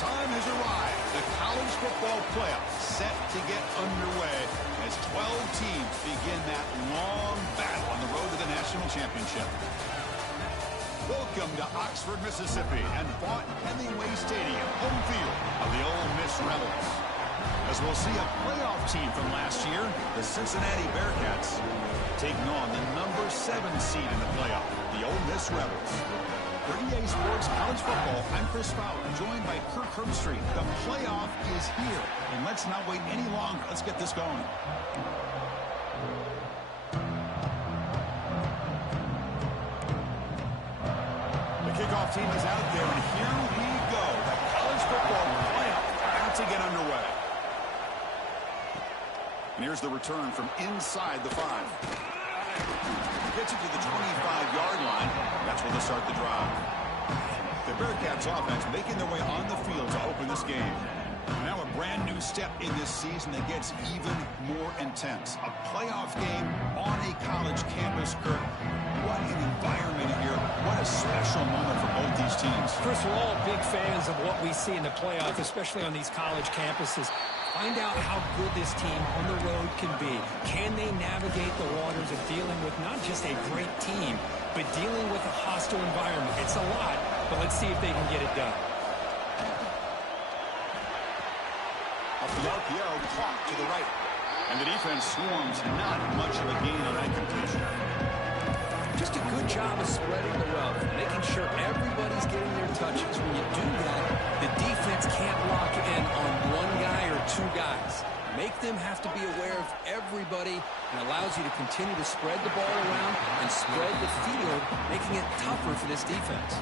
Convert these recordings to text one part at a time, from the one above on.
Time has arrived. The college football playoffs set to get underway as 12 teams begin that long battle on the road to the national championship. Welcome to Oxford, Mississippi, and Vaught-Hemingway Stadium, home field of the Ole Miss Rebels. As we'll see a playoff team from last year, the Cincinnati Bearcats, taking on the number 7 seed in the playoff, the Ole Miss Rebels. For EA Sports College Football, I'm Chris Fowler, joined by Kirk Herbstreit. The playoff is here, and let's not wait any longer. Let's get this going. The kickoff team is out there, and here we go. The college football playoff about to get underway. And here's the return from inside the 5. Gets it to the 25-yard line. That's where they'll start the drive. The Bearcats offense making their way on the field to open this game. Now a brand new step in this season that gets even more intense. A playoff game on a college campus, Kirk. What an environment here. What a special moment for both these teams. First, we're all big fans of what we see in the playoff, especially on these college campuses. Find out how good this team on the road can be. Can they navigate the waters of dealing with not just a great team, but dealing with a hostile environment? It's a lot, but let's see if they can get it done. Off the RPO, clock to the right. And the defense swarms not much of a gain on that completion. Just a good job of spreading the wealth, making sure everybody's getting their touches. When you do that, the defense can't lock in on one guy or 2 guys. Make them have to be aware of everybody and allows you to continue to spread the ball around and spread the field, making it tougher for this defense.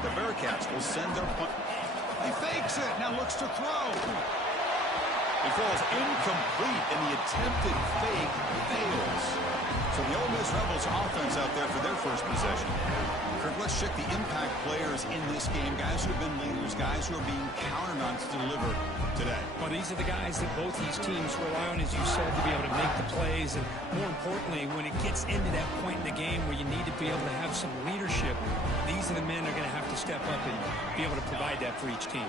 The Bearcats will send their punt. He fakes it, now looks to throw. It falls incomplete, and the attempted fake fails. So the Ole Miss Rebels offense out there for their first possession. Kirk, let's check the impact players in this game. Guys who have been leaders, guys who are being counted on to deliver today. Well, these are the guys that both these teams rely on, as you said, to be able to make the plays. And more importantly, when it gets into that point in the game where you need to be able to have some leadership, these are the men that are going to have to step up and be able to provide that for each team.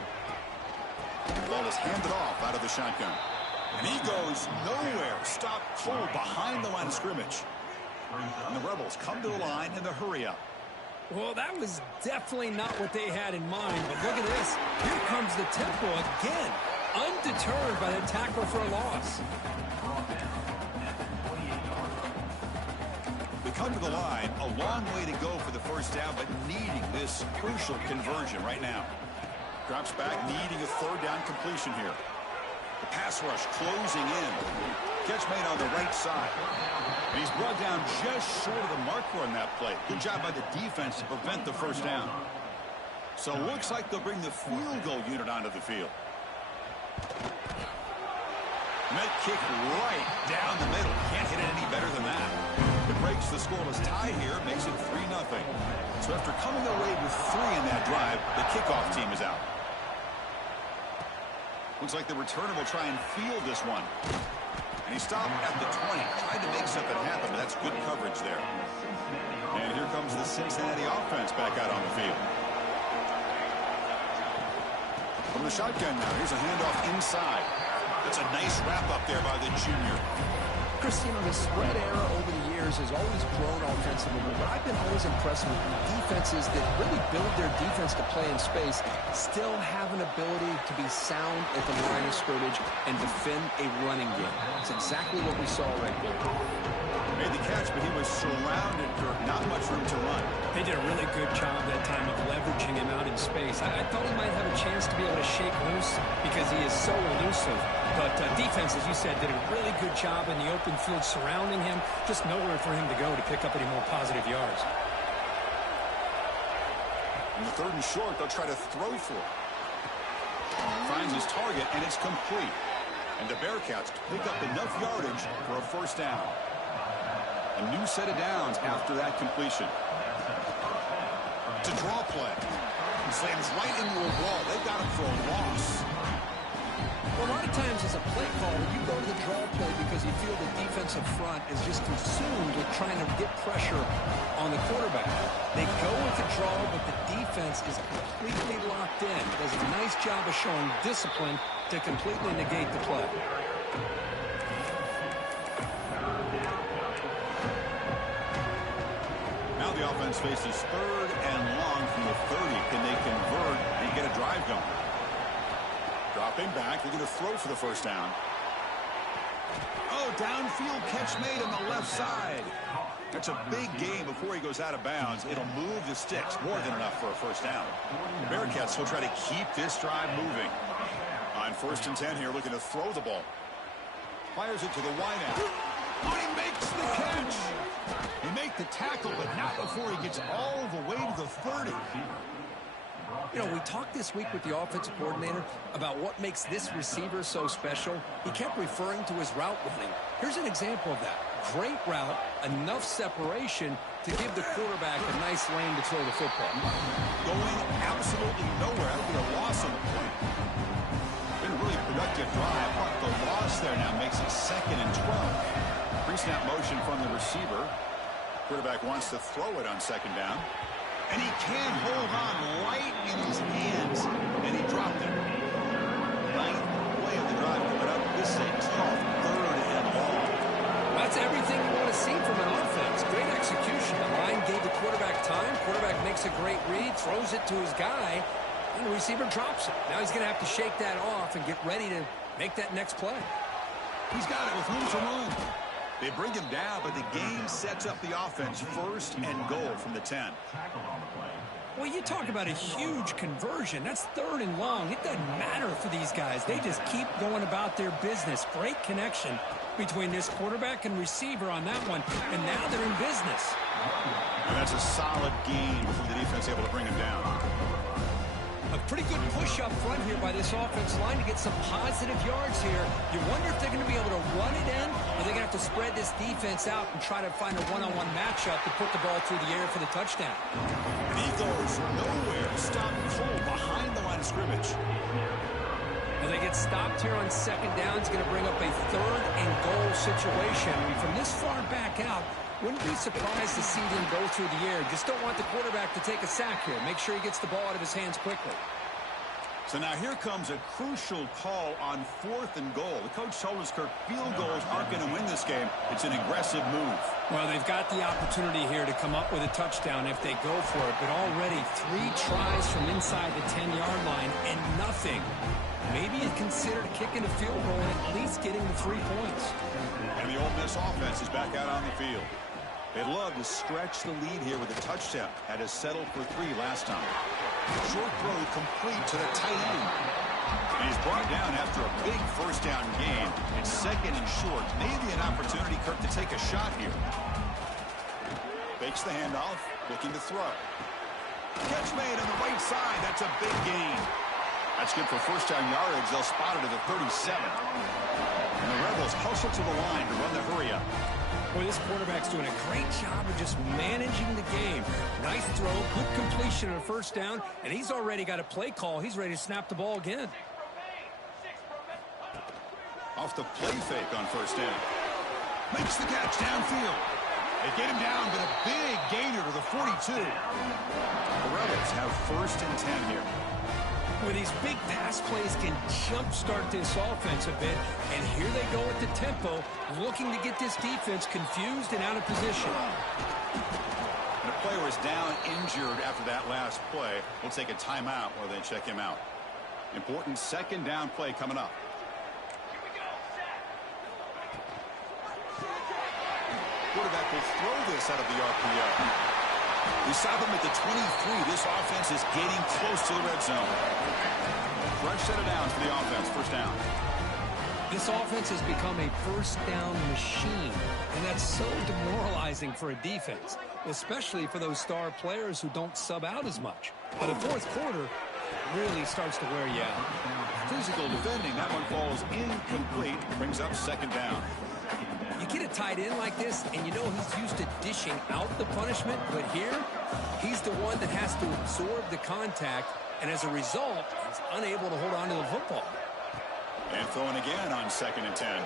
The ball is handed off out of the shotgun. And he goes nowhere. Stop cold behind the line of scrimmage. And the Rebels come to the line in the hurry-up. Well, that was definitely not what they had in mind. But look at this. Here comes the tempo again. Undeterred by the tackle for a loss. They come to the line. A long way to go for the first down, but needing this crucial conversion right now. Drops back, needing a 3rd down completion here. The pass rush closing in. Catch made on the right side. And he's brought down just short of the marker on that play. Good job by the defense to prevent the first down. So it looks like they'll bring the field goal unit onto the field. Net kick right down the middle. Can't hit it any better than that. It breaks the scoreless tie here, makes it 3-0. So after coming away with 3 in that drive, the kickoff team is out. Looks like the returner will try and field this one. And he stopped at the 20. Tried to make something happen, but that's good coverage there. And here comes the Cincinnati offense back out on the field. From the shotgun now, here's a handoff inside. That's a nice wrap up there by the junior. Chris, you know, the spread era over the years has always grown offensively, but I've been always impressed with defenses that really build their defense to play in space, still have an ability to be sound at the line of scrimmage and defend a running game. That's exactly what we saw right there. Made the catch, but he was surrounded for not much room to run. They did a really good job that time of leveraging him out in space. I thought he might have a chance to be able to shake loose because he is so elusive. But defense, as you said, did a really good job in the open field surrounding him. Just nowhere for him to go to pick up any more positive yards. In the 3rd and short, they'll try to throw for it. Finds his target, and it's complete. And the Bearcats pick up enough yardage for a first down. A new set of downs after that completion. To draw play. He slams right into a wall. They got him for a loss. Well, a lot of times as a play caller, you go to the draw play because you feel the defensive front is just consumed with trying to get pressure on the quarterback. They go with the draw, but the defense is completely locked in. Does a nice job of showing discipline to completely negate the play. Now the offense faces 3rd and long from the 30. Can they convert and get a drive going? Dropping back, they're going to throw for the first down. Oh, downfield catch made on the left side. That's a big gain before he goes out of bounds. It'll move the sticks, more than enough for a first down. The Bearcats will try to keep this drive moving. On 1st and 10 here, looking to throw the ball. Fires it to the wideout. Oh, he makes the catch. He made the tackle, but not before he gets all the way to the 30. You know, we talked this week with the offensive coordinator about what makes this receiver so special. He kept referring to his route running. Here's an example of that. Great route, enough separation to give the quarterback a nice lane to throw the football. Going absolutely nowhere. That'll be a loss on the play. Been a really productive drive, but the loss there now makes it 2nd and 12. Pre-snap motion from the receiver. Quarterback wants to throw it on 2nd down. And he can't hold on right in his hands. And he dropped it. 9th play of the drive coming up. This is a tough 3rd and long. That's everything you want to see from an offense. Great execution. The line gave the quarterback time. Quarterback makes a great read, throws it to his guy, and the receiver drops it. Now he's going to have to shake that off and get ready to make that next play. He's got it with room to run. They bring him down, but the game sets up the offense 1st and goal from the 10. Well, you talk about a huge conversion. That's 3rd and long. It doesn't matter for these guys. They just keep going about their business. Great connection between this quarterback and receiver on that one, and now they're in business. And that's a solid gain before the defense able to bring him down. A pretty good push up front here by this offensive line to get some positive yards here. You wonder if they're going to be able to run it in, or they're going to have to spread this defense out and try to find a one-on-one matchup to put the ball through the air for the touchdown. And he goes nowhere. Stop cold behind the line of scrimmage. Well, they get stopped here on 2nd down. It's going to bring up a 3rd and goal situation. I mean, from this far back out, wouldn't be surprised to see them go through the air. Just don't want the quarterback to take a sack here. Make sure he gets the ball out of his hands quickly. So now here comes a crucial call on 4th and goal. The coach told us, Kirk, field goals aren't going to win this game. It's an aggressive move. Well, they've got the opportunity here to come up with a touchdown if they go for it. But already 3 tries from inside the 10-yard line and nothing. Maybe you consider kicking a field goal and at least getting the 3 points. And the Ole Miss offense is back out on the field. They'd love to stretch the lead here with a touchdown. Had to settle for 3 last time. Short throw complete to the tight end. And he's brought down after a big first down gain. It's 2nd and short. Maybe an opportunity, Kirk, to take a shot here. Fakes the handoff, looking to throw. Catch made on the right side. That's a big gain. That's good for first down yardage. They'll spot it at the 37. And the Rebels hustle to the line to run the hurry up. Boy, this quarterback's doing a great job of just managing the game. Nice throw, good completion on a first down, and he's already got a play call. He's ready to snap the ball again. Off the play fake on first down. Makes the catch downfield. They get him down, but a big gainer to the 42. The Rebels have 1st and 10 here. Where these big pass plays can jumpstart this offense a bit, and here they go at the tempo, looking to get this defense confused and out of position. And the player is down injured after that last play. We'll take a timeout while they check him out. Important 2nd down play coming up. Quarterback will throw this out of the RPO. We stop him at the 23. This offense is getting close to the red zone. Fresh set of downs for the offense. First down. This offense has become a first down machine, and that's so demoralizing for a defense, especially for those star players who don't sub out as much. But the 4th quarter really starts to wear you out. Physical defending. That one falls incomplete. Brings up 2nd down. You get a tight end like this, and you know he's used to dishing out the punishment, but here, he's the one that has to absorb the contact, and as a result, he's unable to hold on to the football. And throwing again on 2nd and 10.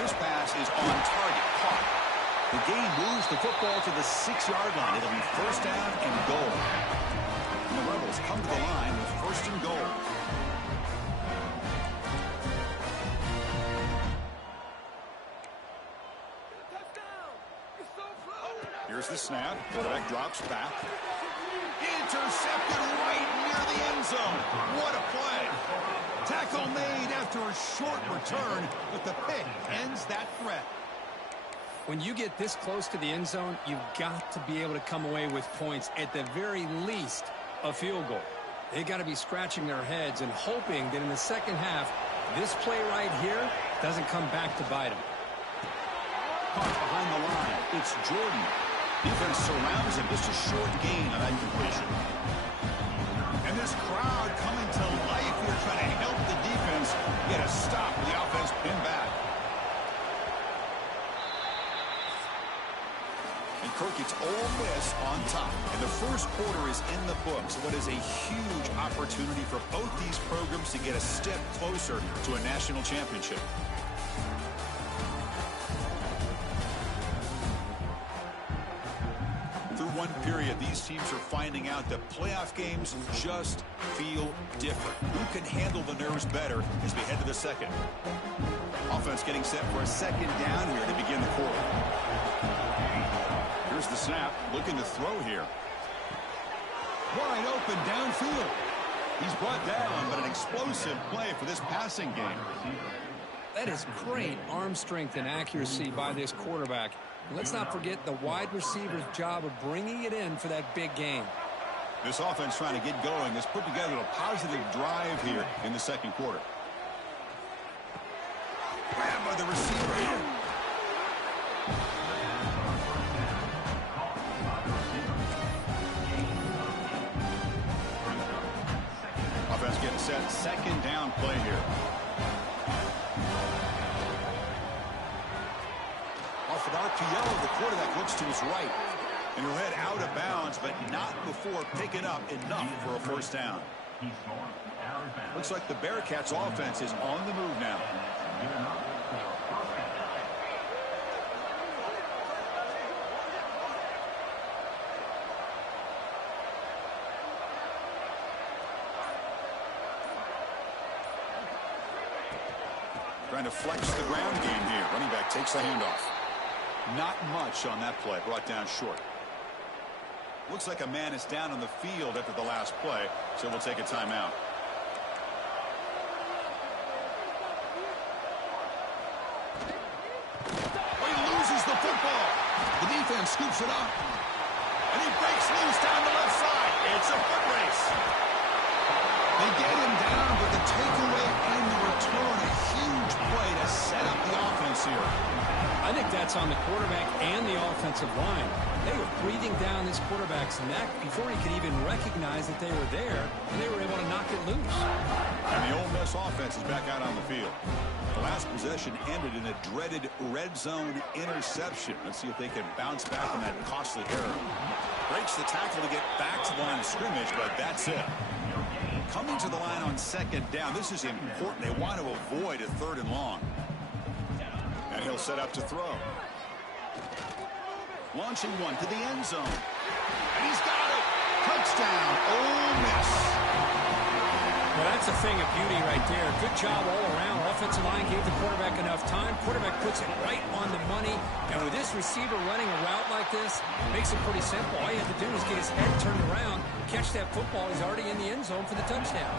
This pass is on target. Caught. The game moves the football to the 6-yard line. It'll be 1st down and goal. And the Rebels come to the line with 1st and goal. Here's the snap. Quarterback drops back. Intercepted right near the end zone. What a play. Tackle made after a short return, but the pick ends that threat. When you get this close to the end zone, you've got to be able to come away with points, at the very least, a field goal. They've got to be scratching their heads and hoping that in the second half, this play right here doesn't come back to bite them. Caught behind the line. It's Jordan. Defense surrounds him. Just a short gain on that completion. And this crowd coming to life here, trying to help the defense get a stop. The offense pinned back. And Kirk, it's Ole Miss on top. And the first quarter is in the books. What is a huge opportunity for both these programs to get a step closer to a national championship. Through one period, these teams are finding out that playoff games just feel different. Who can handle the nerves better as we head to the second? Offense getting set for a 2nd down here to begin the quarter. Here's the snap, looking to throw here. Wide open downfield. He's brought down, but an explosive play for this passing game. That is great arm strength and accuracy by this quarterback. Let's not forget the wide receiver's job of bringing it in for that big game. This offense trying to get going has put together a positive drive here in the second quarter. Grabbed by the receiver here. Offense getting set. 2nd down play here. Off an RPO, the quarterback looks to his right. And he'll head out of bounds, but not before picking up enough for a 1st down. Looks like the Bearcats offense is on the move now. Trying to flex the ground game here. Running back takes the handoff. Not much on that play. Brought down short. Looks like a man is down on the field after the last play, so we'll take a timeout. He loses the football. The defense scoops it up. And he breaks loose down the left side. It's a foot race. They get him down, but the takeaway and the return, a huge play to set up the offense here. I think that's on the quarterback and the offensive line. They were breathing down this quarterback's neck before he could even recognize that they were there, and they were able to knock it loose. And the Ole Miss offense is back out on the field. The last possession ended in a dreaded red zone interception. Let's see if they can bounce back from that costly error. Breaks the tackle to get back to the line of scrimmage, but that's it. Coming to the line on 2nd down, this is important. They want to avoid a 3rd and long. And he'll set up to throw. Launching one to the end zone. And he's got it. Touchdown, Ole Miss. Well, that's a thing of beauty right there. Good job all around. Offensive line gave the quarterback enough time. Quarterback puts it right on the money. And with this receiver running a route like this, it makes it pretty simple. All you have to do is get his head turned around, catch that football. He's already in the end zone for the touchdown.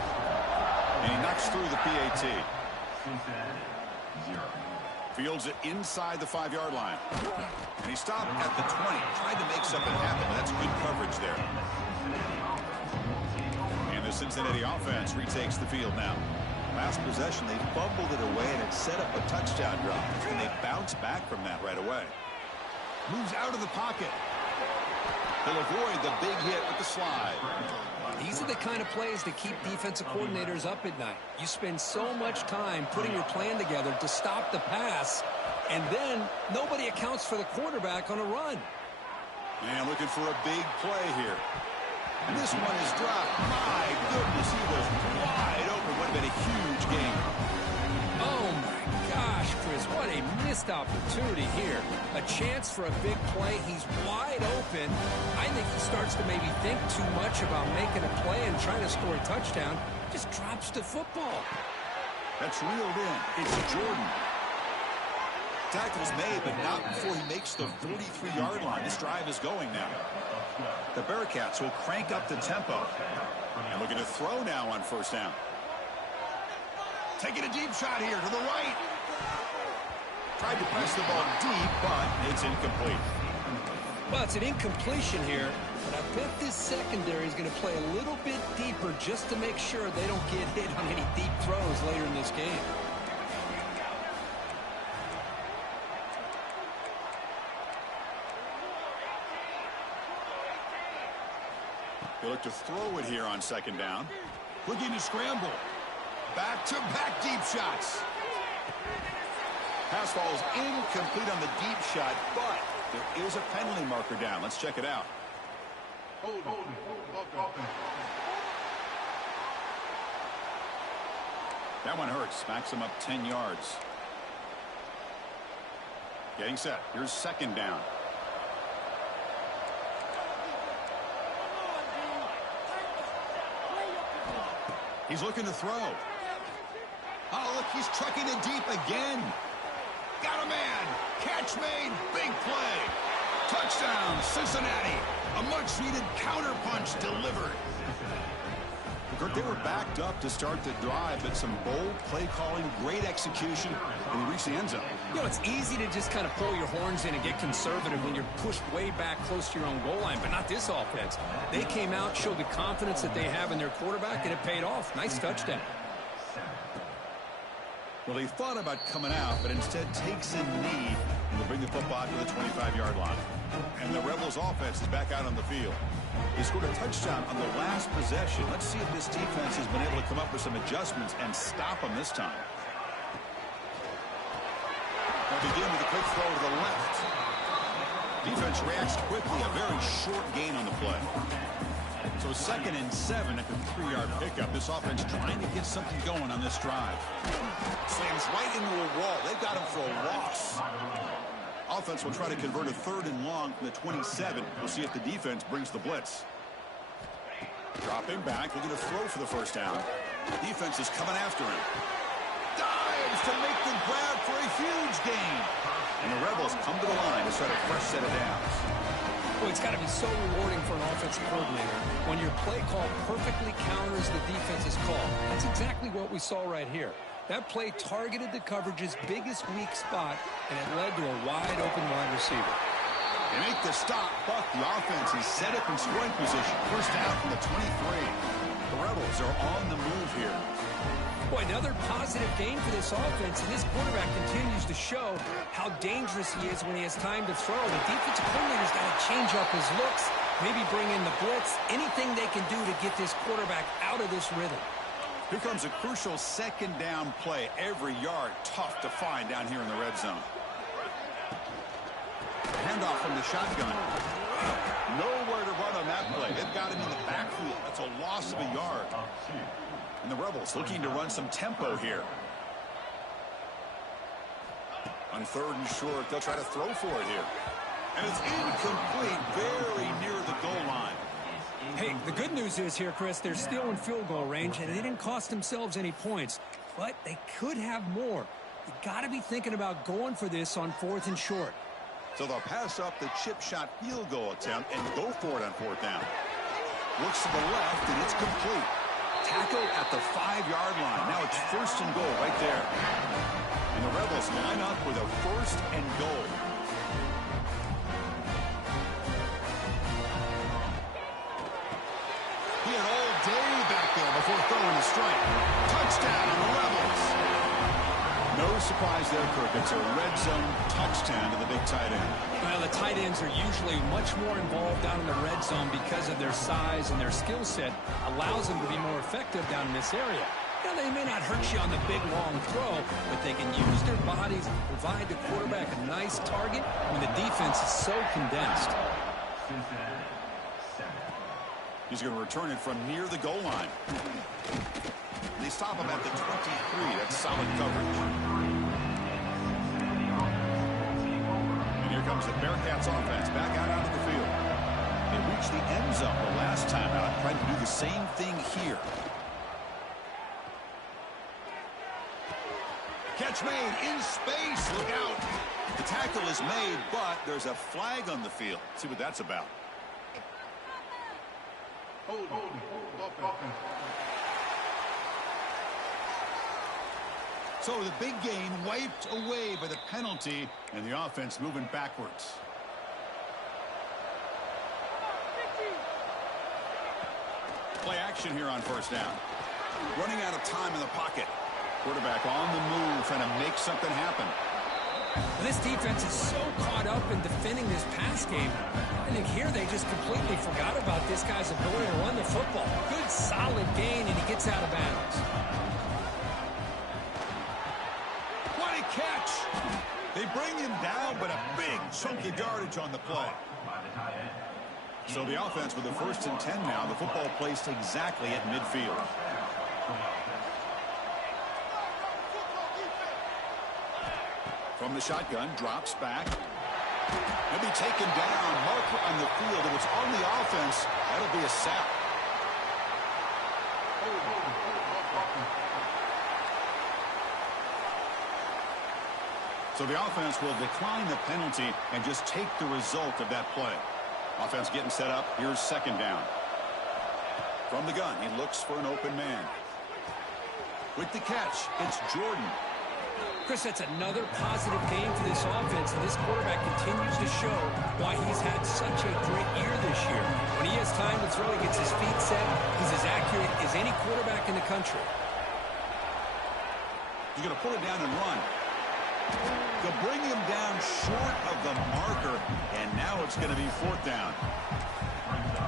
And he knocks through the PAT. Fields it inside the 5-yard line. And he stopped at the 20. Tried to make something happen. That's good coverage there. And the Cincinnati offense retakes the field now. Last possession, they fumbled it away, and it set up a touchdown drive. And they bounce back from that right away. Moves out of the pocket. He'll avoid the big hit with the slide. These are the kind of plays that keep defensive coordinators up at night. You spend so much time putting your plan together to stop the pass, and then nobody accounts for the quarterback on a run. And looking for a big play here. And this one is dropped. My goodness, he was wide open. Would have been a huge game. Oh, my gosh, Chris, what a missed opportunity here. A chance for a big play. He's wide open. I think he starts to maybe think too much about making a play and trying to score a touchdown. Just drops the football. That's reeled in. It's Jordan. Tackle's made, but not before he makes the 43-yard line. This drive is going now. The Bearcats will crank up the tempo. And looking to throw now on first down. Taking a deep shot here to the right. Tried to press the ball deep, but it's incomplete. Well, it's an incompletion here, but I bet this secondary is going to play a little bit deeper just to make sure they don't get hit on any deep throws later in this game. They look to throw it here on second down. Looking to scramble. Back-to-back deep shots. Pass falls incomplete on the deep shot, but there is a penalty marker down. Let's check it out. That one hurts. Backs him up 10 yards. Getting set. Here's second down. He's looking to throw. Oh, look, he's trucking it deep again. Got a man. Catch made. Big play. Touchdown, Cincinnati. A much-needed counterpunch delivered. They were backed up to start the drive, but some bold play calling, great execution, and he reached the end zone. You know, it's easy to just kind of pull your horns in and get conservative when you're pushed way back close to your own goal line, but not this offense. They came out, showed the confidence that they have in their quarterback, and it paid off. Nice touchdown. Well, he thought about coming out, but instead takes a knee and will bring the football to the 25-yard line. And the Rebels offense is back out on the field. He scored a touchdown on the last possession. Let's see if this defense has been able to come up with some adjustments and stop them this time. They'll begin with a quick throw to the left. Defense reacts quickly. A very short gain on the play. So 2nd and 7 at the 3-yard pickup. This offense trying to get something going on this drive. Slams right into a wall. They've got him for a loss. Offense will try to convert a 3rd and long from the 27. We'll see if the defense brings the blitz. Dropping back, looking to throw for the first down. Defense is coming after him. Dives to make the grab for a huge gain. And the Rebels come to the line to start a fresh set of downs. Well, it's got to be so rewarding for an offensive coordinator when your play call perfectly counters the defense's call. That's exactly what we saw right here. That play targeted the coverage's biggest weak spot, and it led to a wide-open wide receiver. They make the stop, but the offense is set up in scoring position. First down from the 23. The Rebels are on the move here. Boy, another positive gain for this offense, and this quarterback continues to show how dangerous he is when he has time to throw. The defensive coordinator's got to change up his looks, maybe bring in the blitz, anything they can do to get this quarterback out of this rhythm. Here comes a crucial second down play. Every yard tough to find down here in the red zone. Handoff from the shotgun. Nowhere to run on that play. They've got him in the backfield. That's a loss of a yard. And the Rebels looking to run some tempo here. On 3rd and short, they'll try to throw for it here. And it's incomplete, very near the goal line. Hey, the good news is here, Chris, they're still in field goal range, and they didn't cost themselves any points. But they could have more. You got to be thinking about going for this on 4th and short. So they'll pass up the chip shot field goal attempt and go for it on 4th down. Looks to the left, and it's complete. Tackle at the 5-yard line. Now it's 1st and goal right there. And the Rebels line up with a 1st and goal. He had all day back there before throwing a strike. Touchdown, the Rebels. No surprise there, Kirk. It's a red zone touchdown to the big tight end. Well, the tight ends are usually much more involved down in the red zone because of their size and their skill set allows them to be more effective down in this area. Now, they may not hurt you on the big, long throw, but they can use their bodies to provide the quarterback a nice target when the defense is so condensed. He's going to return it from near the goal line. They stop him at the 23. That's solid coverage. And here comes the Bearcats offense back out onto the field. They reached the end zone the last time out. Trying to do the same thing here. Catch made in space. Look out. The tackle is made, but there's a flag on the field. Let's see what that's about. So the big gain wiped away by the penalty, and the offense moving backwards. Play action here on first down. Running out of time in the pocket. Quarterback on the move, trying to make something happen. This defense is so caught up in defending this pass game. I think here they just completely forgot about this guy's ability to run the football. Good, solid gain, and he gets out of bounds. What a catch! They bring him down, but a big chunk of yardage on the play. So the offense with the 1st and 10 now. The football placed exactly at midfield. From the shotgun, drops back. He'll be taken down. Marker on the field. If it's on the offense, that'll be a sack. So the offense will decline the penalty and just take the result of that play. Offense getting set up. Here's 2nd down. From the gun, he looks for an open man. With the catch, it's Jordan. Chris, that's another positive game for this offense, and this quarterback continues to show why he's had such a great year this year. When he has time to throw, he gets his feet set. He's as accurate as any quarterback in the country. He's going to pull it down and run. They'll bring him down short of the marker, and now it's going to be 4th down.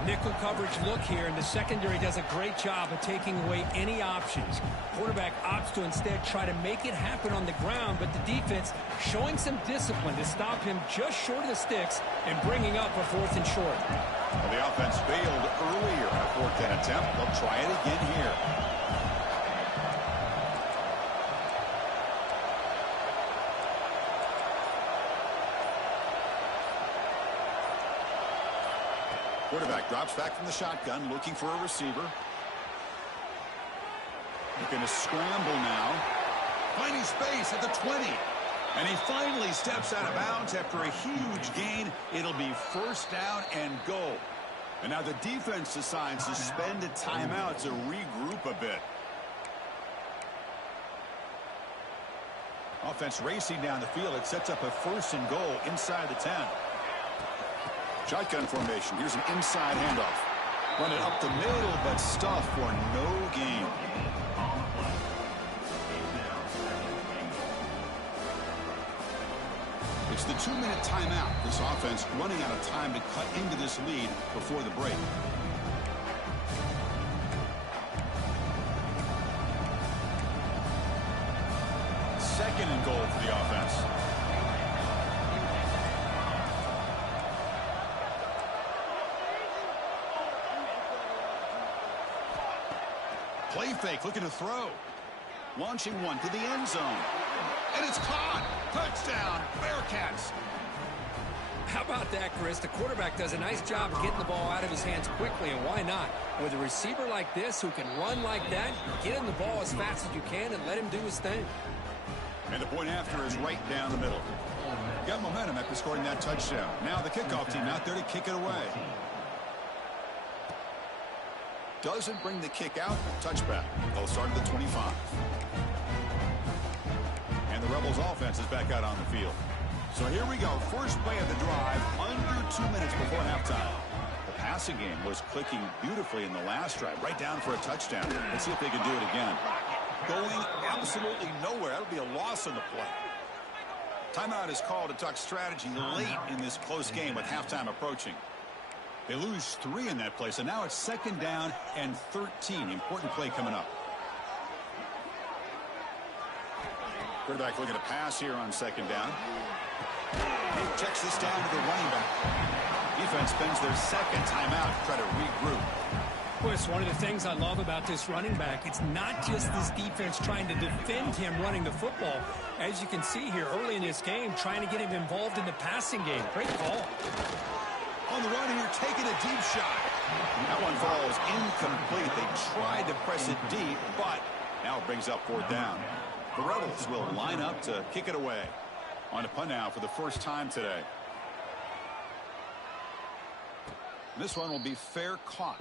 Nickel coverage look here, and the secondary does a great job of taking away any options. Quarterback opts to instead try to make it happen on the ground, but the defense showing some discipline to stop him just short of the sticks and bringing up a 4th and short. Well, the offense failed earlier on a 4th down attempt. They'll try it again here. Quarterback drops back from the shotgun, looking for a receiver. He's going to scramble now. Finding space at the 20. And he finally steps out of bounds after a huge gain. It'll be 1st down and goal. And now the defense decides to spend a timeout to regroup a bit. Offense racing down the field. It sets up a 1st and goal inside the 10. Shotgun formation. Here's an inside handoff. Run it up the middle, but stuff for no gain. It's the 2-minute timeout. This offense running out of time to cut into this lead before the break. Second and goal for the offense. Play fake, looking to throw. Launching one to the end zone. And it's caught. Touchdown, Bearcats. How about that, Chris? The quarterback does a nice job of getting the ball out of his hands quickly, and why not? With a receiver like this who can run like that, get him the ball as fast as you can and let him do his thing. And the point after is right down the middle. Got momentum after scoring that touchdown. Now the kickoff team out there to kick it away. Doesn't bring the kick out. Touchback. They'll start at the 25. And the Rebels offense is back out on the field. So here we go. First play of the drive, under 2 minutes before halftime. The passing game was clicking beautifully in the last drive, right down for a touchdown. Let's see if they can do it again. Going absolutely nowhere. That'll be a loss on the play. Timeout is called to talk strategy late in this close game with halftime approaching. They lose 3 in that play, so now it's 2nd down and 13. Important play coming up. Quarterback looking to pass here on 2nd down. Checks this down to the running back. Defense spends their second timeout to try to regroup. Well, it's one of the things I love about this running back. It's not just this defense trying to defend him running the football. As you can see here early in this game, trying to get him involved in the passing game. Great call. On the run here, taking a deep shot. That one falls incomplete. They tried to press it deep, but now it brings up fourth down. The Rebels will line up to kick it away. On a punt now for the first time today. This one will be fair caught.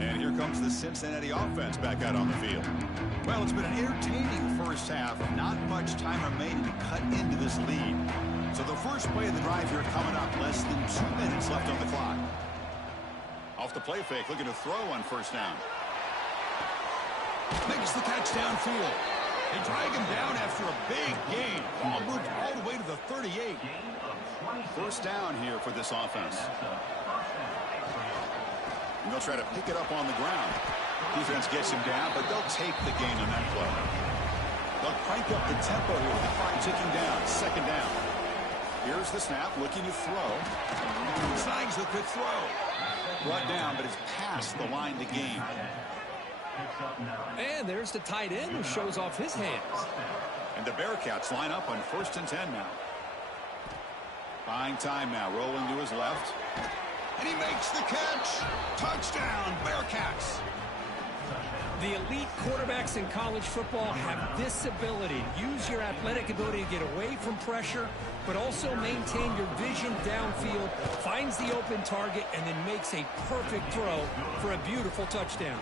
And here comes the Cincinnati offense back out on the field. Well, it's been an entertaining first half. Not much time remaining to cut into this lead. So the first play of the drive here coming up. Less than 2 minutes left on the clock. Off the play fake, looking to throw on first down. Makes the catch downfield. They drag him down after a big gain. Ball moved all the way to the 38. First down here for this offense. And they'll try to pick it up on the ground. Defense gets him down, but they'll take the gain on that play. They'll crank up the tempo here with the clock ticking down. Second down. Here's the snap, looking to throw. Snags the quick throw. Brought down, but it's past the line to gain. And there's the tight end who shows off his hands. And the Bearcats line up on 1st and 10 now. Buying time now, rolling to his left. And he makes the catch. Touchdown, Bearcats. The elite quarterbacks in college football have this ability. Use your athletic ability to get away from pressure, but also maintain your vision downfield, finds the open target, and then makes a perfect throw for a beautiful touchdown.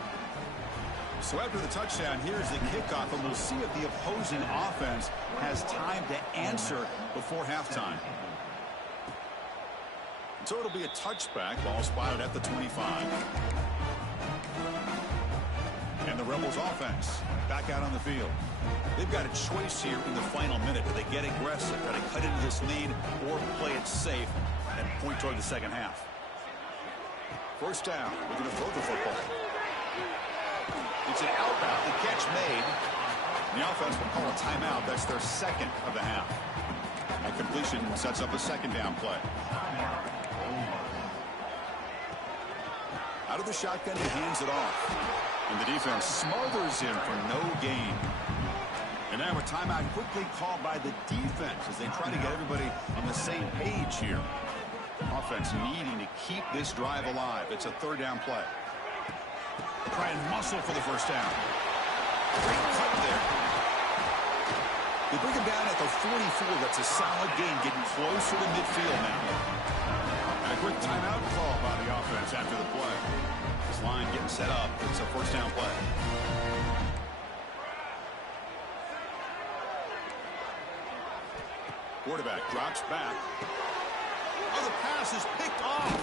So after the touchdown, here's the kickoff, and we'll see if the opposing offense has time to answer before halftime. So it'll be a touchback, ball spotted at the 25. And the Rebels offense back out on the field. They've got a choice here in the final minute. Do they get aggressive, try to cut into this lead, or play it safe and point toward the second half? First down, looking to throw the football. It's an outbound, the catch made. The offense will call a timeout. That's their second of the half. That completion sets up a second down play. Out of the shotgun, he hands it off. And the defense smothers him for no gain. And now a timeout quickly called by the defense as they try to get everybody on the same page here. Offense needing to keep this drive alive. It's a third down play. Try and muscle for the first down. Great cut there. They bring him down at the 44. That's a solid gain, getting closer to midfield now. And a quick timeout call by the offense after the play. This line getting set up. It's a first down play. Quarterback drops back. Oh, the pass is picked off.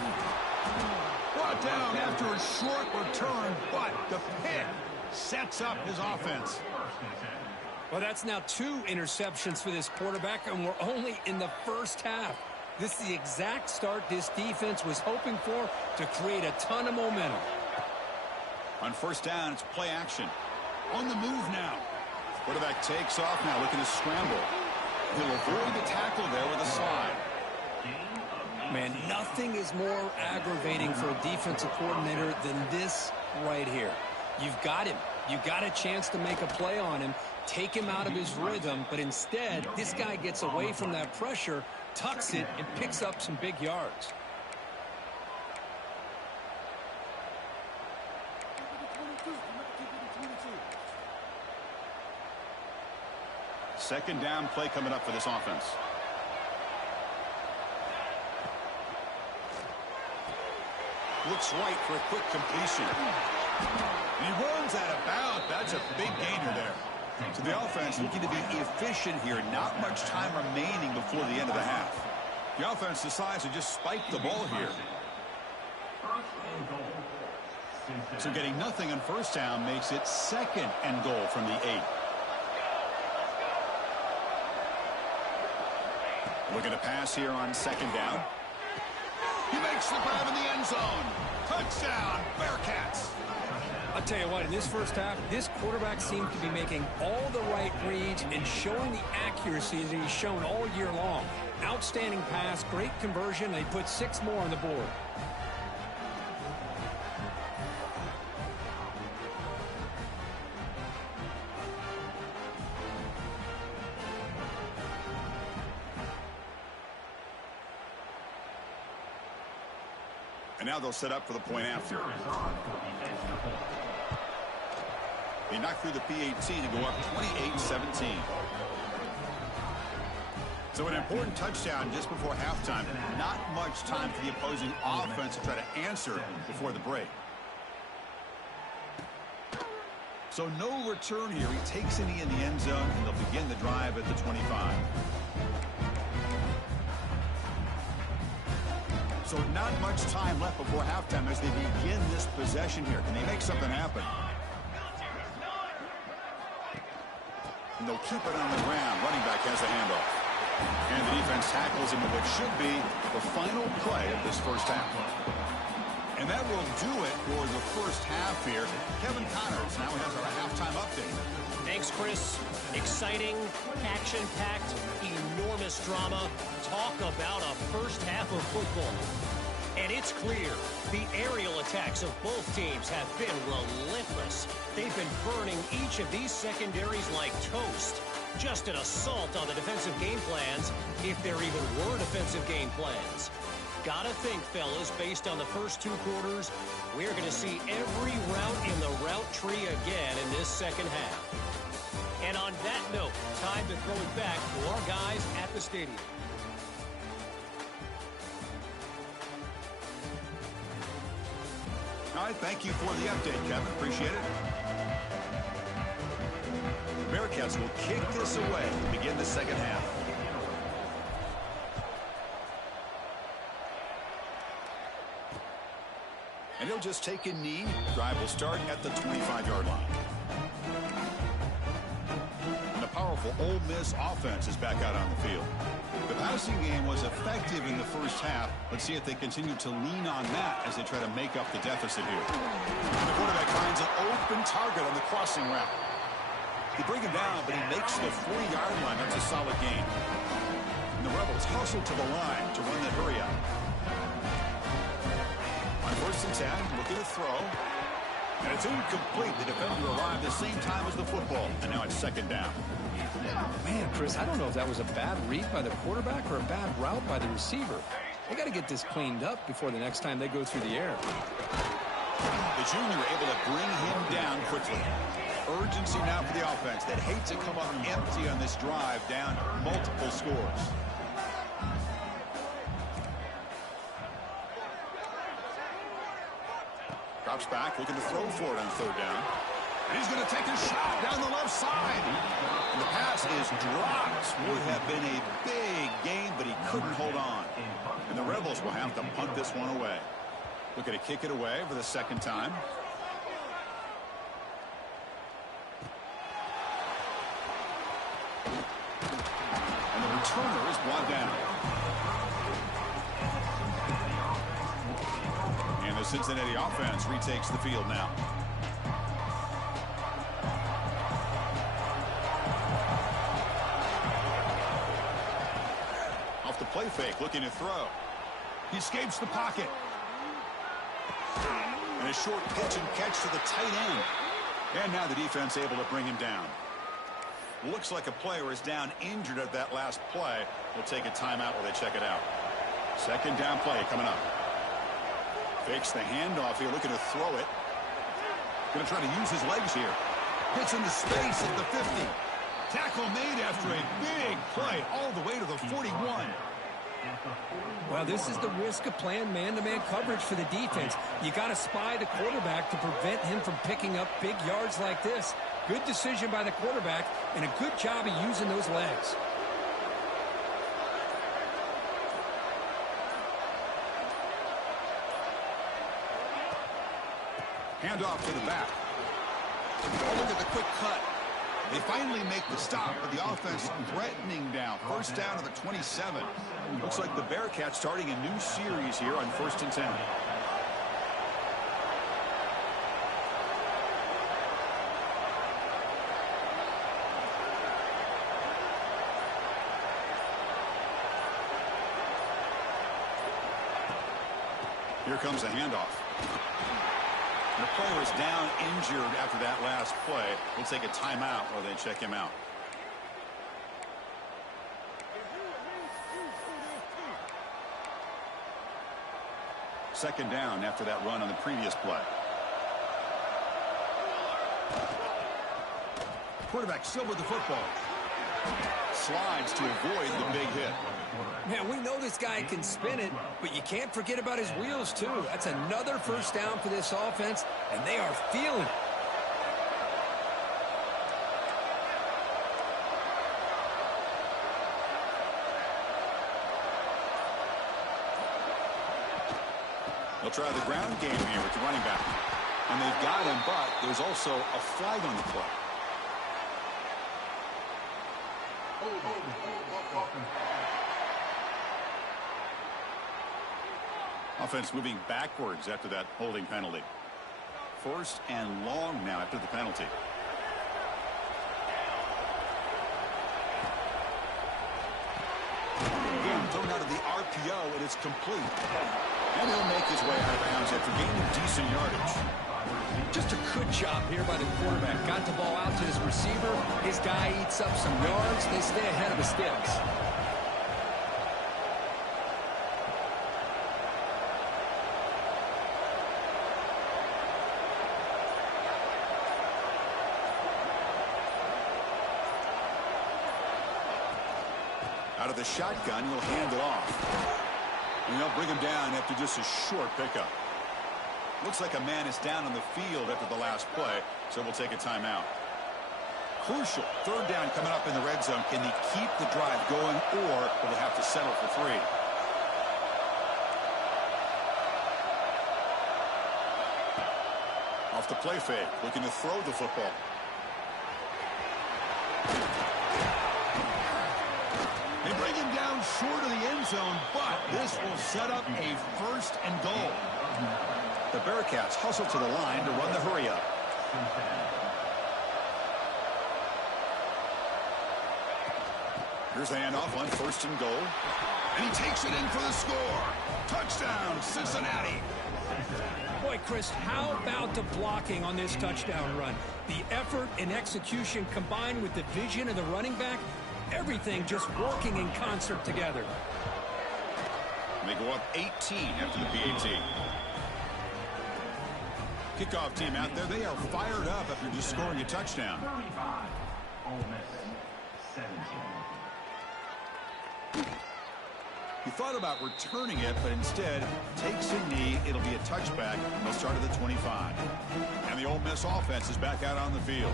Brought down after a short return, but the pick sets up his offense. Well, that's now 2 interceptions for this quarterback, and we're only in the first half. This is the exact start this defense was hoping for to create a ton of momentum. On first down, it's play action. On the move now. Quarterback takes off now, looking to scramble. He'll avoid the tackle there with a slide. Man, nothing is more aggravating for a defensive coordinator than this right here. You've got him. You got a chance to make a play on him, take him out of his rhythm, but instead, this guy gets away from that pressure, tucks it, and picks up some big yards. Second down play coming up for this offense. Looks right for a quick completion. And he runs out of bounds. That's a big gainer there. So the offense looking to be efficient here. Not much time remaining before the end of the half. The offense decides to just spike the ball here. So getting nothing on first down makes it second and goal from the 8. Looking to pass here on second down. He makes the grab in the end zone. Touchdown, Bearcats. I'll tell you what, in this first half, this quarterback seems to be making all the right reads and showing the accuracy that he's shown all year long. Outstanding pass, great conversion. They put 6 more on the board. And now they'll set up for the point after. They knocked through the PAT to go up 28-17. So an important touchdown just before halftime. Not much time for the opposing offense to try to answer before the break. So no return here. He takes a knee in the end zone, and they'll begin the drive at the 25. So not much time left before halftime as they begin this possession here. Can they make something happen? And they'll keep it on the ground. Running back has the handoff. And the defense tackles him in what should be the final play of this first half. And that will do it for the first half here. Kevin Connors now has our halftime update. Thanks, Chris. Exciting, action-packed, enormous drama. Talk about a first half of football. And it's clear, the aerial attacks of both teams have been relentless. They've been burning each of these secondaries like toast. Just an assault on the defensive game plans, if there even were defensive game plans. Gotta think, fellas, based on the first 2 quarters, we're going to see every route in the route tree again in this second half. And on that note, time to throw it back to our guys at the stadium. All right, thank you for the update, Kevin. Appreciate it. The Bearcats will kick this away to begin the second half. And he'll just take a knee. Drive will start at the 25-yard line. And the powerful Ole Miss offense is back out on the field. The passing game was effective in the first half. Let's see if they continue to lean on that as they try to make up the deficit here. And the quarterback finds an open target on the crossing route. They bring him down, but he makes the 40-yard line. That's a solid gain. And the Rebels hustle to the line to run that hurry up. On 1st and 10, looking to throw. And it's incomplete. The defender arrived the same time as the football. And now it's second down. Man, Chris, I don't know if that was a bad read by the quarterback or a bad route by the receiver. They got to get this cleaned up before the next time they go through the air. The junior able to bring him down quickly. Urgency now for the offense that hates to come up empty on this drive, down multiple scores. Drops back, looking to throw for it on 3rd down. And he's going to take a shot down the left side. And the pass is dropped. Would have been a big gain, but he couldn't hold on. And the Rebels will have to punt this one away. Looking to kick it away for the second time. And the returner is brought down. And the Cincinnati offense retakes the field now. Off the play fake, looking to throw. He escapes the pocket. And a short pitch and catch to the tight end. And now the defense able to bring him down. Looks like a player is down injured at that last play. We'll take a timeout while they check it out. Second down play coming up. Fakes the handoff here, looking to throw it. Going to try to use his legs here. Hits into space at the 50. Tackle made after a big play all the way to the 41. Well, this is the risk of playing man-to-man coverage for the defense. You got to spy the quarterback to prevent him from picking up big yards like this. Good decision by the quarterback and a good job of using those legs. Handoff to the back. Oh, look at the quick cut. They finally make the stop, but the offense threatening down. First down to the 27. Looks like the Bearcats starting a new series here on 1st and 10. Here comes the handoff. The player is down injured after that last play. We'll take a timeout while they check him out. Second down after that run on the previous play. Quarterback still with the football. Slides to avoid the big hit. Man, we know this guy can spin it, but you can't forget about his wheels, too. That's another first down for this offense, and they are feeling it. They'll try the ground game here with the running back. And they've got him, but there's also a flag on the play. Offense moving backwards after that holding penalty. First and long now after the penalty. Again, thrown out of the RPO, and it's complete. And he'll make his way out of bounds after gaining decent yardage. Just a good job here by the quarterback. Got the ball out to his receiver. His guy eats up some yards. They stay ahead of the sticks. Out of the shotgun, he'll hand it off. And they'll bring him down after just a short pickup. Looks like a man is down on the field after the last play, so we'll take a timeout. Crucial. Third down coming up in the red zone. Can they keep the drive going, or will they have to settle for 3? Off the play fake, looking to throw the football. They bring him down short of the end zone, but this will set up a first and goal. The Bearcats hustle to the line to run the hurry up. Here's the handoff on first and goal. And he takes it in for the score. Touchdown, Cincinnati. Boy, Chris, how about the blocking on this touchdown run? The effort and execution combined with the vision of the running back, everything just working in concert together. And they go up 18 after the PAT. Kickoff team out there, they are fired up after just scoring a touchdown. 35, Ole Miss, 17. He thought about returning it, but instead takes a knee. It'll be a touchback. They'll start at the 25. And the Ole Miss offense is back out on the field.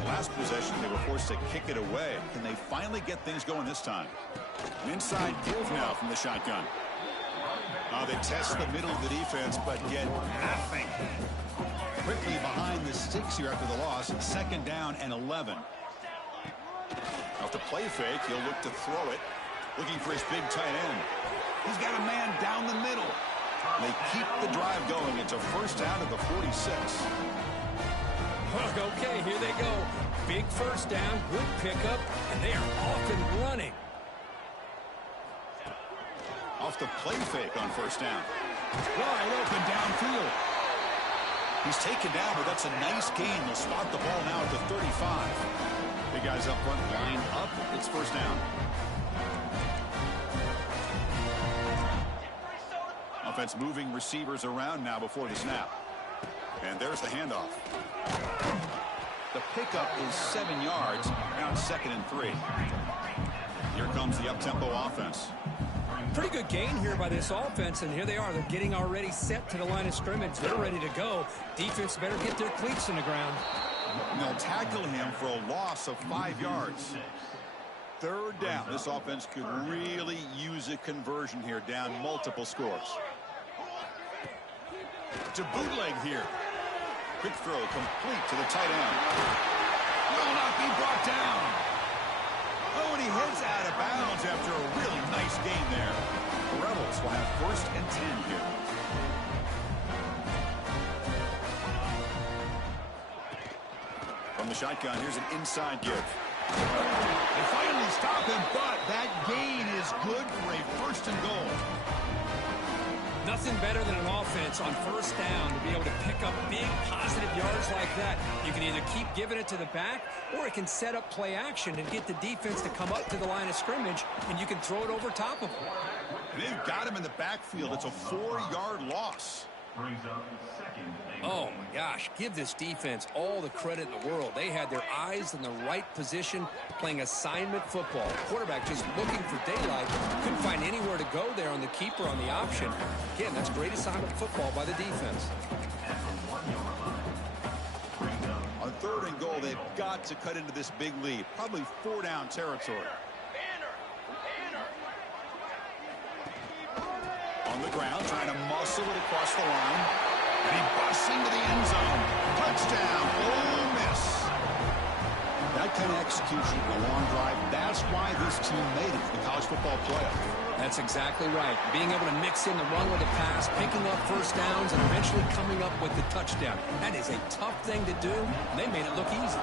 The last possession, they were forced to kick it away. Can they finally get things going this time? An inside give now from the shotgun. They test the middle of the defense, but get nothing. Quickly behind the sticks here after the loss. Second down and 11. Off the play fake, he'll look to throw it. Looking for his big tight end. He's got a man down the middle. They keep the drive going. It's a first down at the 46. Okay, here they go. Big first down, good pickup, and they are off and running. Off the play fake on first down. Wide open downfield. He's taken down, but that's a nice gain. They'll spot the ball now at the 35. Big guys up front, line up. It's first down. Offense moving receivers around now before the snap. And there's the handoff. The pickup is 7 yards. Now it's 2nd and 3. Here comes the up-tempo offense. Pretty good gain here by this offense, and here they are. They're getting already set to the line of scrimmage. They're ready to go. Defense better get their cleats in the ground. And they'll tackle him for a loss of 5 yards. Third down. This offense could really use a conversion here, down multiple scores. To bootleg here. Quick throw complete to the tight end. Will not be brought down. Oh, and he heads out of bounds after a really nice gain there. The Rebels will have 1st and 10 here. From the shotgun, here's an inside give. They finally stop him, but that gain is good for a 1st and goal. Nothing better than an offense on first down to be able to pick up big positive yards like that. You can either keep giving it to the back, or it can set up play action and get the defense to come up to the line of scrimmage, and you can throw it over top of them. And they've got him in the backfield. It's a 4-yard loss. Oh, my gosh. Give this defense all the credit in the world. They had their eyes in the right position, playing assignment football. Quarterback just looking for daylight. Couldn't find anywhere to go there on the keeper on the option. Again, that's great assignment football by the defense. On 3rd and goal, they've got to cut into this big lead. Probably 4-down territory. On the ground, trying to muscle it across the line. And he busts into the end zone. Touchdown, Ole Miss. That kind of execution in a long drive, that's why this team made it to the college football playoff. That's exactly right. Being able to mix in the run with the pass, picking up first downs, and eventually coming up with the touchdown. That is a tough thing to do, and they made it look easy.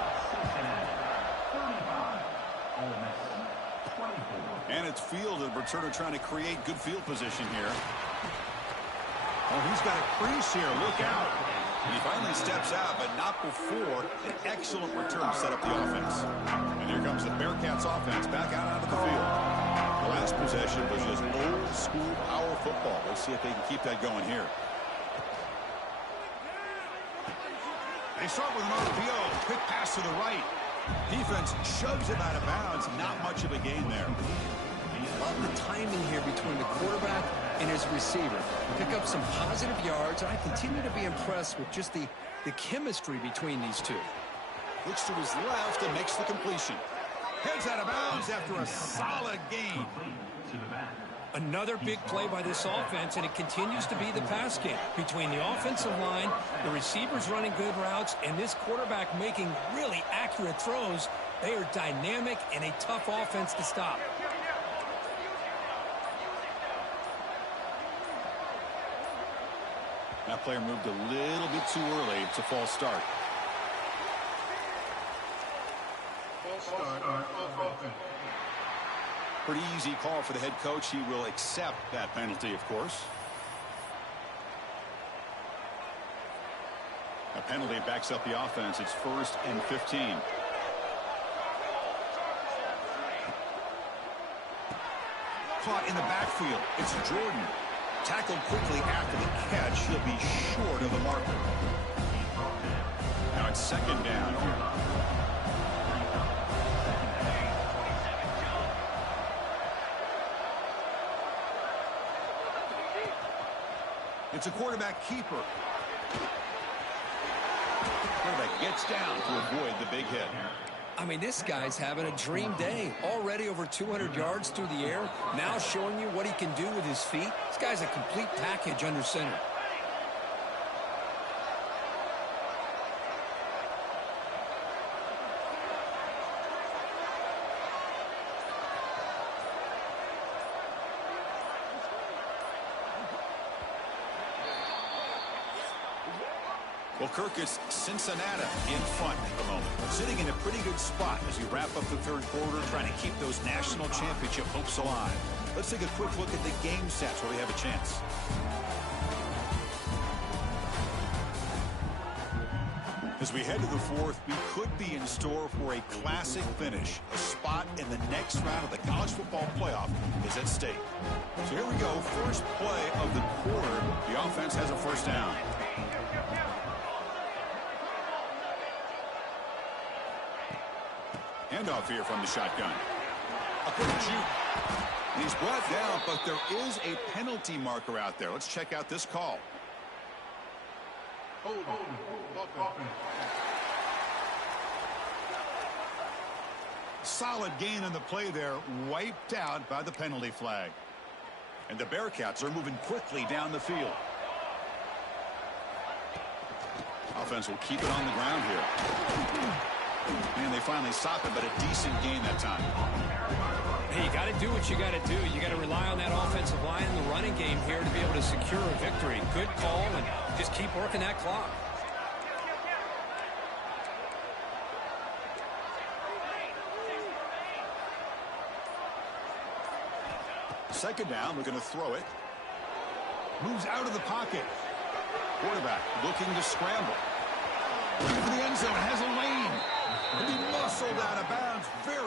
And it's fielded. Returner trying to create good field position here. Oh, he's got a crease here. Look out. And he finally steps out, but not before an excellent return set up the offense. And here comes the Bearcats offense back out onto the field. The last possession was just old school power football. Let's see if they can keep that going here. They start with an RPO. Quick pass to the right. Defense shoves it out of bounds. Not much of a gain there. Love the timing here between the quarterback and his receiver. Pick up some positive yards, and I continue to be impressed with just the chemistry between these two. Looks to his left and makes the completion. Heads out of bounds after a solid gain. Another big play by this offense, and it continues to be the pass game. Between the offensive line, the receivers running good routes, and this quarterback making really accurate throws, they are dynamic and a tough offense to stop. That player moved a little bit too early. It's a false start. Pretty easy call for the head coach. He will accept that penalty, of course. A penalty backs up the offense. It's 1st and 15. Caught in the backfield. It's Jordan. Tackled quickly after the catch. He'll be short of the marker. Now it's 2nd down. It's a quarterback keeper. Quarterback gets down to avoid the big hit. I mean, this guy's having a dream day. Already over 200 yards through the air. Now showing you what he can do with his feet. This guy's a complete package under center. Well, Kirk, it's Cincinnati in front at the moment. Sitting in a pretty good spot as we wrap up the 3rd quarter, trying to keep those national championship hopes alive. Let's take a quick look at the game stats where they have a chance. As we head to the 4th, we could be in store for a classic finish. A spot in the next round of the college football playoff is at stake. So here we go. First play of the quarter. The offense has a 1st down. Handoff here from the shotgun. A quick juke. He's brought down, but there is a penalty marker out there. Let's check out this call. Solid gain on the play there, wiped out by the penalty flag. And the Bearcats are moving quickly down the field. Offense will keep it on the ground here. And they finally stop it, but a decent gain that time. Hey, you got to do what you got to do. You got to rely on that offensive line in the running game here to be able to secure a victory. Good call, and just keep working that clock. Second down, we're going to throw it. Moves out of the pocket. Quarterback looking to scramble. Looking for the end zone. Has a lane. And he muscled out of bounds. Very.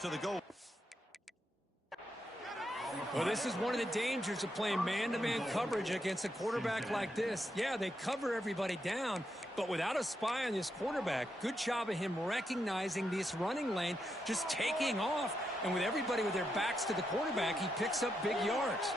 To the goal. Well, this is one of the dangers of playing man-to-man coverage against a quarterback like this. Yeah, they cover everybody down, but without a spy on this quarterback, good job of him recognizing this running lane, just taking off, and with everybody with their backs to the quarterback, he picks up big yards.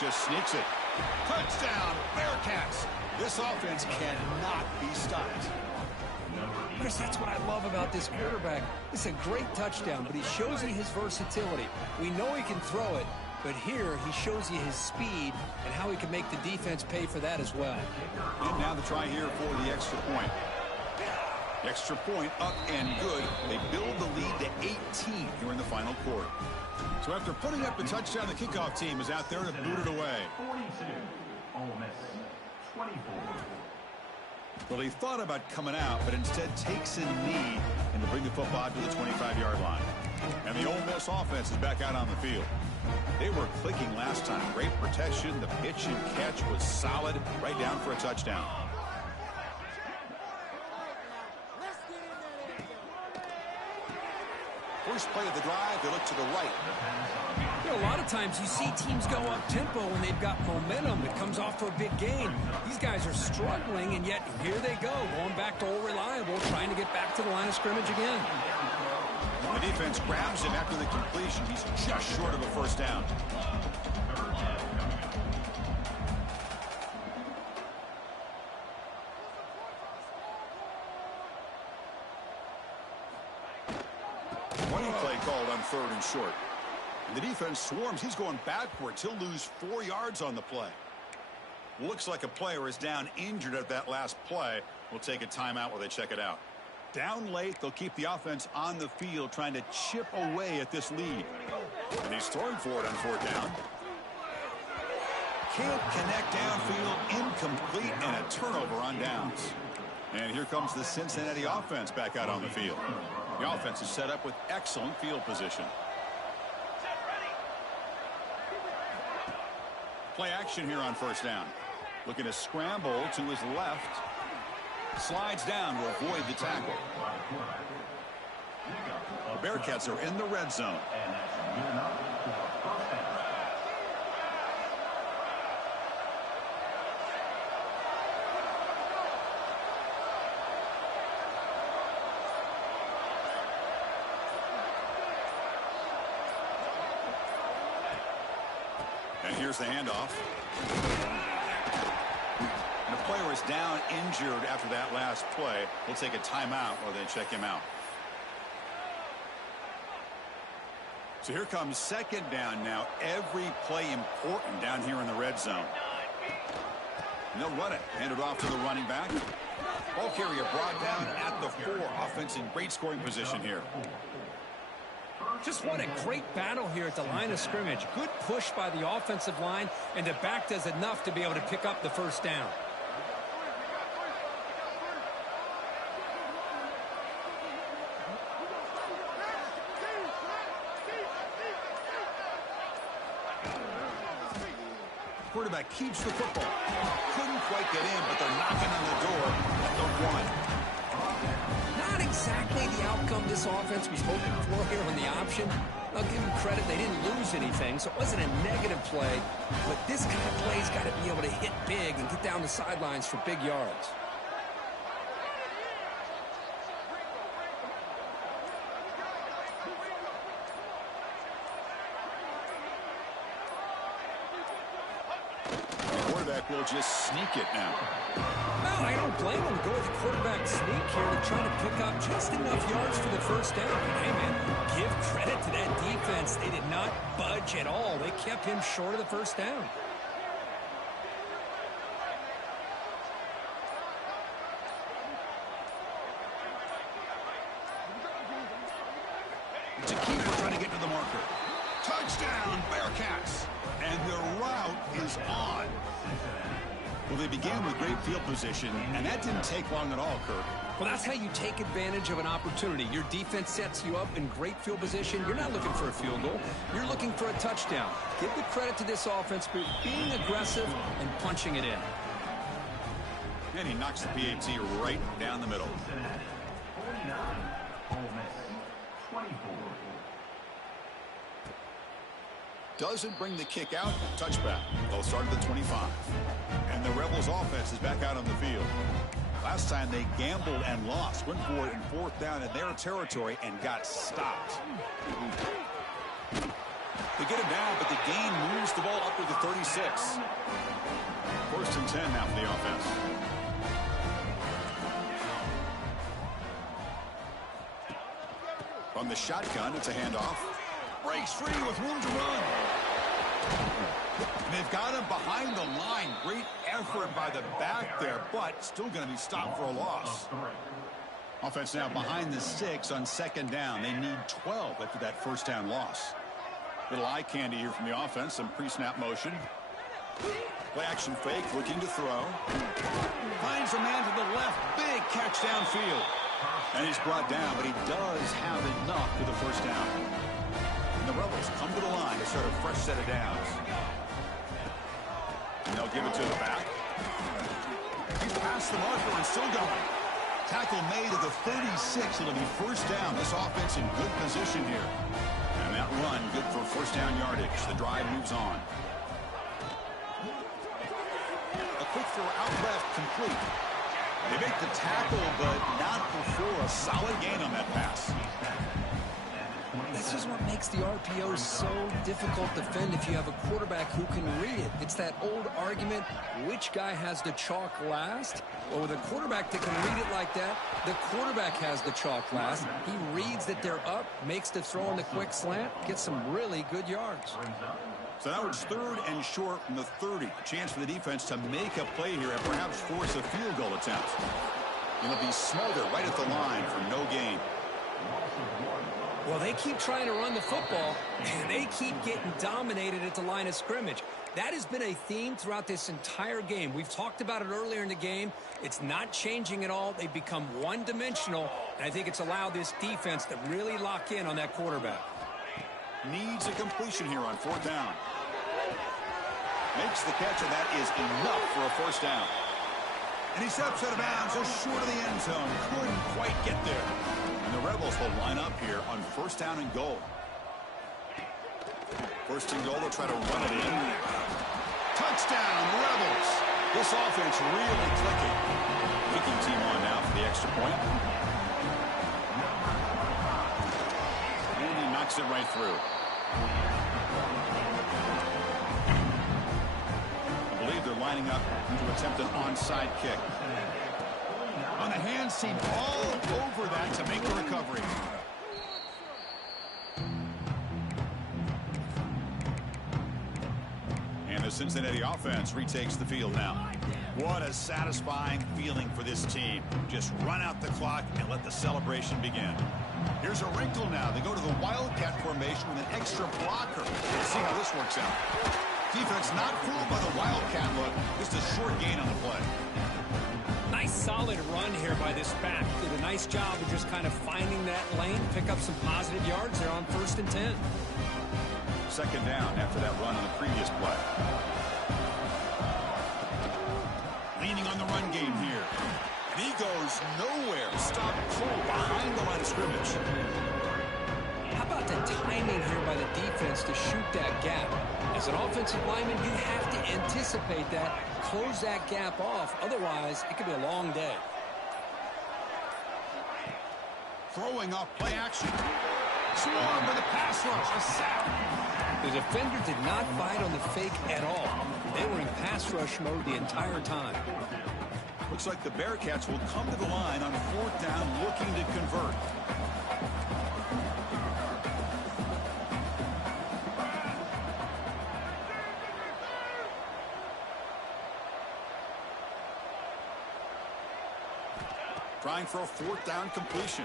Just sneaks it. Touchdown, Bearcats. This offense cannot be stopped. Chris, that's what I love about this quarterback. It's a great touchdown, but he shows you his versatility. We know he can throw it, but here he shows you his speed and how he can make the defense pay for that as well. And now the try here for the extra point. Extra point up and good. They build the lead to 18 here in the final quarter. So after putting up the touchdown, the kickoff team is out there to boot it away. 42. Ole Miss 24. Well, he thought about coming out, but instead takes a knee and to bring the football to the 25-yard line. And the Ole Miss offense is back out on the field. They were clicking last time. Great protection. The pitch and catch was solid. Right down for a touchdown. First play of the drive, they look to the right. You know, a lot of times you see teams go up-tempo when they've got momentum that comes off for a big gain. These guys are struggling, and yet here they go, going back to old reliable, trying to get back to the line of scrimmage again. The defense grabs him after the completion. He's just short of a first down. Play called on 3rd and short. And the defense swarms. He's going backwards. He'll lose 4 yards on the play. Looks like a player is down injured at that last play. We'll take a timeout while they check it out. Down late, they'll keep the offense on the field trying to chip away at this lead. And he's throwing for it on 4th down. Can't connect downfield, incomplete, and a turnover on downs. And here comes the Cincinnati offense back out on the field. The offense is set up with excellent field position. Play action here on 1st down. Looking to scramble to his left. Slides down to avoid the tackle. The Bearcats are in the red zone. And here's the handoff. And the player is down injured after that last play. We'll take a timeout while they check him out. So here comes 2nd down now. Every play important down here in the red zone. And they'll run it. Hand it off to the running back. Ball carrier brought down at the 4. Offense in great scoring position here. Just what a great battle here at the line of scrimmage. Good push by the offensive line, and the back does enough to be able to pick up the 1st down. Quarterback keeps the football. Couldn't quite get in, but they're knocking on the door at the 1. Not exactly the outcome this offense was hoping for here on the option. I'll give them credit, they didn't lose anything, so it wasn't a negative play. But this kind of play's got to be able to hit big and get down the sidelines for big yards. will just sneak it now. Well, I don't blame them to go with the quarterback sneak here to try to pick up just enough yards for the first down. But hey, man, give credit to that defense. They did not budge at all. They kept him short of the first down. It's a keeper trying to get to the marker. Touchdown, Bearcats. And their route is on. Well, they began with great field position, and that didn't take long at all, Kirk. Well, that's how you take advantage of an opportunity. Your defense sets you up in great field position. You're not looking for a field goal. You're looking for a touchdown. Give the credit to this offense for being aggressive and punching it in. And he knocks the PAT right down the middle. 49, Ole Miss 24. Doesn't bring the kick out. Touchback. They'll start at the 25. And the Rebels offense is back out on the field. Last time they gambled and lost. Went for it in fourth down in their territory and got stopped. They get him down, but the gain moves the ball up to the 36. First and 10 now for the offense. From the shotgun, it's a handoff. Breaks free with room to run. And they've got him behind the line. Great effort by the back there, but still going to be stopped for a loss. Offense now behind the 6 on second down. They need 12 after that first down loss. Little eye candy here from the offense. Some pre-snap motion. Play action fake, looking to throw. Finds a man to the left. Big catch downfield. And he's brought down, but he does have enough for the first down. And the Rebels come to the line to start a fresh set of downs. And they'll give it to the back. He's past the marker and still going. Tackle made at the 36. It'll be first down. This offense in good position here. And that run good for first down yardage. The drive moves on. A quick throw out left, complete. They make the tackle, but not before a solid gain on that pass. This is what makes the RPO so difficult to defend if you have a quarterback who can read it. It's that old argument, which guy has the chalk last? Well, with a quarterback that can read it like that, the quarterback has the chalk last. He reads that they're up, makes the throw on the quick slant, gets some really good yards. So now it's third and short from the 30. A chance for the defense to make a play here and perhaps force a field goal attempt. It'll be smothered right at the line for no gain. Well, they keep trying to run the football, and they keep getting dominated at the line of scrimmage. That has been a theme throughout this entire game. We've talked about it earlier in the game. It's not changing at all. They've become one-dimensional, and I think it's allowed this defense to really lock in on that quarterback. Needs a completion here on fourth down. Makes the catch, and that is enough for a first down. And he steps out of bounds just short of the end zone. Couldn't quite get there. And the Rebels will line up here on first down and goal. First and goal, they'll try to run it in. Touchdown, Rebels. This offense really clicking. Kicking team on now for the extra point. And he knocks it right through. I believe they're lining up to attempt an onside kick. On the hands team all over that to make the recovery. And the Cincinnati offense retakes the field now. What a satisfying feeling for this team. Just run out the clock and let the celebration begin. Here's a wrinkle now. They go to the Wildcat formation with an extra blocker. Let's see how this works out. Defense not fooled by the Wildcat look. Just a short gain on the play. Nice solid run here by this back. Did a nice job of just kind of finding that lane, pick up some positive yards there on first and 10. Second down after that run on the previous play. Leaning on the run game here. And he goes nowhere. Stop cold behind the line of scrimmage. How about the timing here by the defense to shoot that gap? As an offensive lineman, you have to anticipate that, close that gap off. Otherwise, it could be a long day. Throwing off play action. Swarm with a pass rush. A sack. The defender did not bite on the fake at all. and they were in pass rush mode the entire time. Looks like the Bearcats will come to the line on 4th down looking to convert. Trying for a 4th down completion.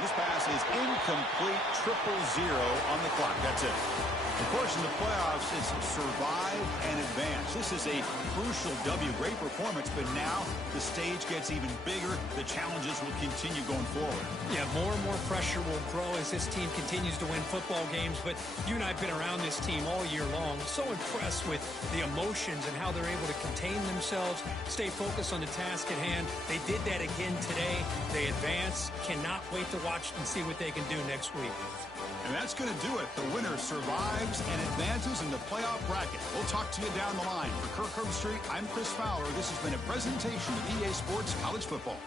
This pass is incomplete, 0-0 on the clock. That's it. Of course, in the playoffs, it's survive and advance. This is a crucial W. Great performance, but now the stage gets even bigger. The challenges will continue going forward. Yeah, more and more pressure will grow as this team continues to win football games. But you and I have been around this team all year long. So impressed with the emotions and how they're able to contain themselves, stay focused on the task at hand. They did that again today. They advance. Cannot wait to watch and see what they can do next week. And that's going to do it. The winner survives and advances in the playoff bracket. We'll talk to you down the line. For Kirk Herbstreit, I'm Chris Fowler. This has been a presentation of EA Sports College Football.